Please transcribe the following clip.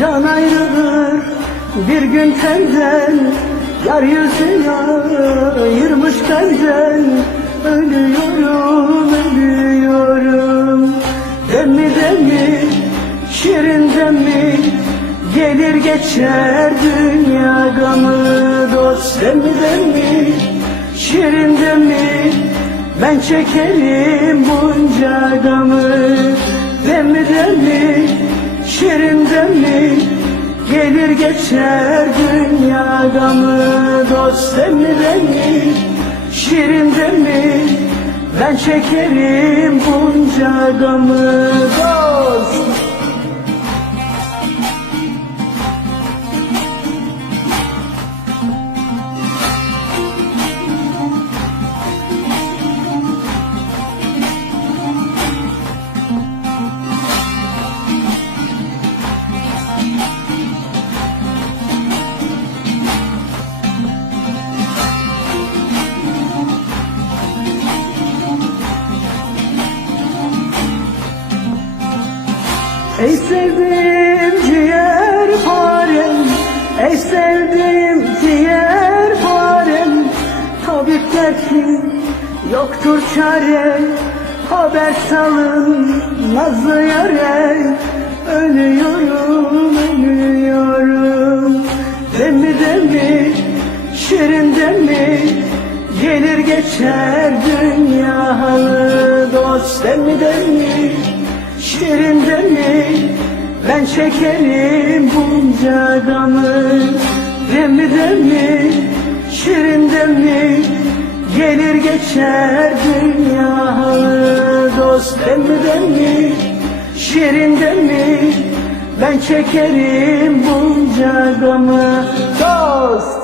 Can ayrılır bir gün tenden Yar yüzü ayırmış benden. Ölüyorum, ölüyorum. Demi demi, şirin demi Gelir geçer dünya gamı Dost. Demi demi, şirin demi Ben çekerim bunca gamı. Demi demi, şirin demi Gelir geçer dünya gamı Dost demi demi, şirin demi Ben çekerim bunca gamı Ey sevdiğim ciğer farem Ey sevdiğim ciğer farem. Tabip der ki yoktur çare Haber salın nazlı yare. Ölüyorum, ölüyorum. Demi demi, şirin demi Gelir geçer dünya halı. Dost demi demi Şirin demi ben çekerim bunca gamı. Demi demi şirin demi gelir geçer dünya halı. Dost demi demi şirin demi ben çekerim bunca gamı. Dost